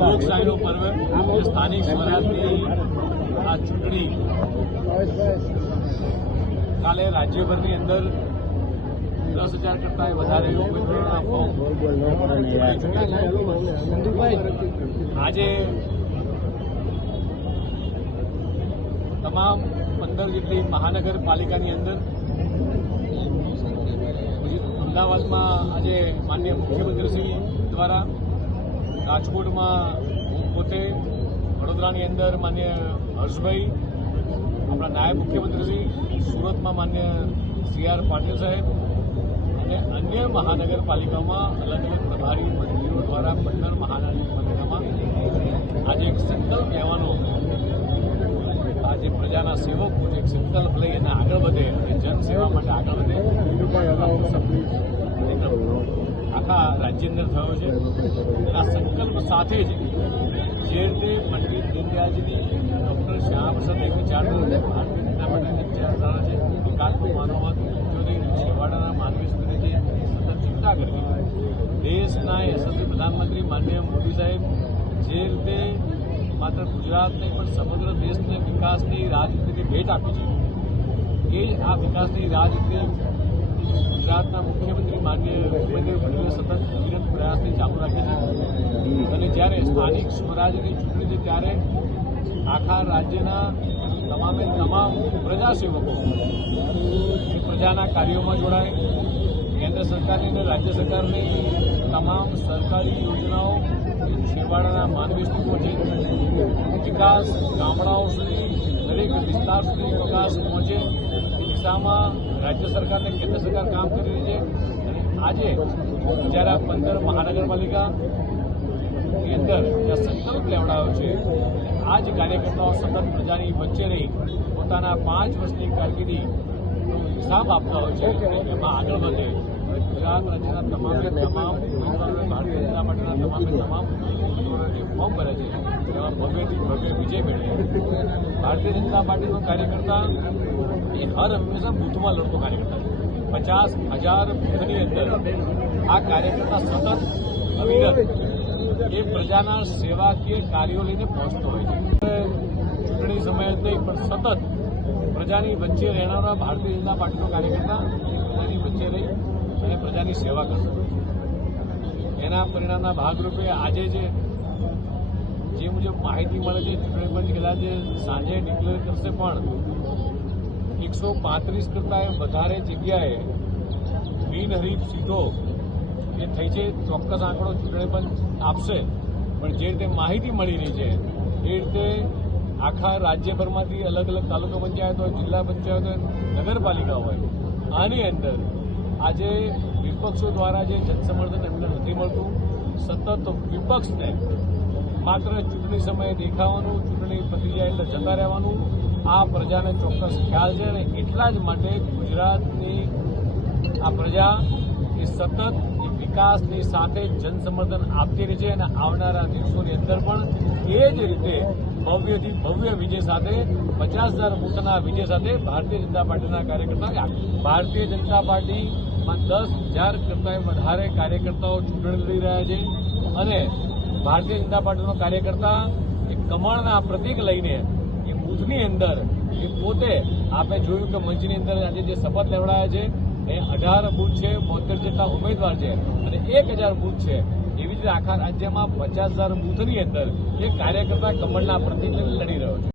લોકશાહીનો પર્વ સ્થાનિક સ્વરાજની આ ચૂંટણી કાલે રાજ્યભરની અંદર 10,000 કરતા વધારે ઉમેદવારોના ફોર્મ આજે તમામ 15 જેટલી મહાનગરપાલિકાની અંદર અમદાવાદમાં આજે માનનીય મુખ્યમંત્રીશ્રી દ્વારા, રાજકોટમાં હું પોતે, વડોદરાની અંદર માનનીય હર્ષભાઈ, આપણા નાયબ મુખ્યમંત્રીશ્રી, સુરતમાં માન્ય CR પાટીલ સાહેબ અને અન્ય મહાનગરપાલિકામાં અલગ અલગ પ્રભારી મંત્રીઓ દ્વારા 15 મહાનગરપાલિકામાં આજે એક સંકલ્પ લેવાનો, આજે પ્રજાના સેવકો એક સંકલ્પ લઈ અને આગળ વધે, જનસેવા માટે આગળ વધે, આખા રાજ્યની અંદર થયો છે. આ સંકલ્પ સાથે જ જે રીતે પંડિત દીનદયાળજીની, ડૉક્ટર શ્યામાપ્રસાદ વિચારધારા, ભારતીય જનતા પાર્ટીની વિચારધારા છે, એકાત્મ માનવવાદ, છેવાડાના માનવી સુધી જે સતત ચિંતા કરવી, દેશના યશસ્વી પ્રધાનમંત્રી માનનીય મોદી સાહેબ જે રીતે માત્ર ગુજરાતને પણ સમગ્ર દેશને વિકાસની રાજનીતિની ભેટ આપી છે, એ જ આ વિકાસની રાજનીતિ ગુજરાતના મુખ્યમંત્રી માનનીય ભૂપેન્દ્ર પટેલે સતત અવિરત પ્રયાસથી ચાલુ રાખી છે. અને જ્યારે સ્થાનિક સ્વરાજની ચૂંટણી છે ત્યારે આખા રાજ્યના તમામે તમામ પ્રજાસેવકો પ્રજાના કાર્યોમાં જોડાય, કેન્દ્ર સરકારની અને રાજ્ય સરકારની તમામ સરકારી યોજનાઓ છેવાડાના માનવી સુધી પહોંચે, વિકાસ ગામડાઓ સુધી, દરેક વિસ્તાર સુધી વિકાસ પહોંચે, દિશામાં રાજ્ય સરકાર અને કેન્દ્ર સરકાર કામ કરી રહી છે. અને આજે જ્યારે આ 15 મહાનગરપાલિકાની અંદર જ્યાં સંકલ્પ લેવડાયો છે, આ જ કાર્યકર્તાઓ સતત પ્રજાની વચ્ચે રહી પોતાના 5 વર્ષની કારકિર્દીનો હિસાબ આપતા હોય છે, એમાં આગળ વધે. ગુજરાત રાજ્યના તમામે તમામ ઉમેદવારોને ભારતીય જનતા પાર્ટીના તમામ ઉમેદવારોને ફોર્મ ભરે છે, તેમાં ભવ્યથી ભવ્ય વિજય મેળવે. ભારતીય જનતા પાર્ટીનો કાર્યકર્તા એ હર હંમેશા બૂથમાં લડતો કાર્યકર્તા છે. 50,000 બૂથની અંદર આ કાર્યકર્તા સતત અવિરત એ પ્રજાના સેવાકીય કાર્યો લઈને પહોંચતો હોય છે. ચૂંટણી સમયે જ નહીં પણ સતત પ્રજાની વચ્ચે રહેનારા ભારતીય જનતા પાર્ટીનો કાર્યકર્તા પ્રજાની વચ્ચે રહી અને પ્રજાની સેવા કરતો હોય છે. એના પરિણામના ભાગરૂપે આજે જે મુજબ માહિતી મળે છે, ચૂંટણી પંચ કદાચ સાંજે ડિક્લેર કરશે પણ 135 કરતાં વધારે જગ્યાએ બિનહરીફ સીટો જે થઈ છે. ચોક્કસ આંકડો ચૂંટણી પંચ આપશે, પણ જે રીતે માહિતી મળી રહી છે એ રીતે આખા રાજ્યભરમાંથી અલગ અલગ તાલુકા પંચાયત હોય, જિલ્લા પંચાયત હોય, નગરપાલિકા હોય, આની અંદર આજે વિપક્ષો દ્વારા જે જનસમર્થન એમને નથી મળતું, સતત વિપક્ષને માત્ર ચૂંટણી સમયે દેખાવાનું, ચૂંટણી પતી જાય એટલે જતા રહેવાનું, આ પ્રજાને ચોક્કસ ખ્યાલ છે. અને એટલા જ માટે ગુજરાતની આ પ્રજા એ સતત વિકાસની સાથે જનસમર્થન આપતી રહી છે. અને આવનારા દિવસોની અંદર પણ એ જ રીતે ભવ્યથી ભવ્ય વિજય સાથે 50,000 બૂથના વિજય સાથે ભારતીય જનતા પાર્ટીના કાર્યકર્તા, ભારતીય જનતા પાર્ટીમાં 10,000 કરતાં વધારે કાર્યકર્તાઓ ચૂંટણી લડી રહ્યા છે. અને ભારતીય જનતા પાર્ટીનો કાર્યકર્તા એ કમળના પ્રતીક લઈને એ બૂથની અંદર એ પોતે, આપણે જોયું કે મંચની અંદર આજે જે શપથ લેવડાયા છે એ 18 બૂથ છે, 72 જેટલા ઉમેદવાર છે અને 1,000 બૂથ છે. એવી રીતે આખા રાજ્યમાં 50,000 બૂથની અંદર એ કાર્યકર્તા કમળના પ્રતીક લડી રહ્યો છે.